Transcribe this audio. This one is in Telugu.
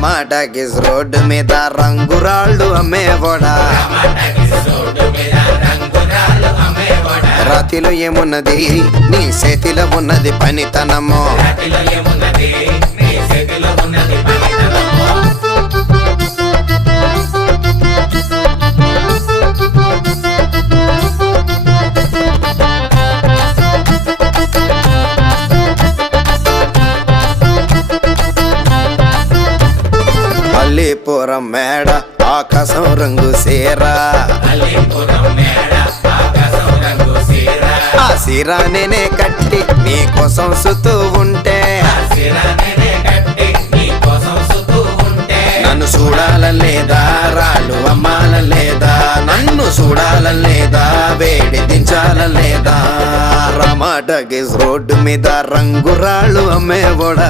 టమాటాకిస్ రోడ్డు మీద రంగురాళ్ళు అమ్మేవాడా రాతిలో ఏమున్నది నీ చేతిలో ఉన్నది పనితనము అల్లీపురం మేడ ఆకాశం రంగు సీరా ఆ సీరా నేనే కట్టి నీకోసం సుతూ ఉంటే నన్ను చూడాలలేదా రాళ్ళు అమ్మాలలేదా నన్ను చూడాలలేదా వేడి దించాలలేదా టమాటాకిస్ రోడ్డు మీద రంగురాళ్ళు అమ్మేవాడా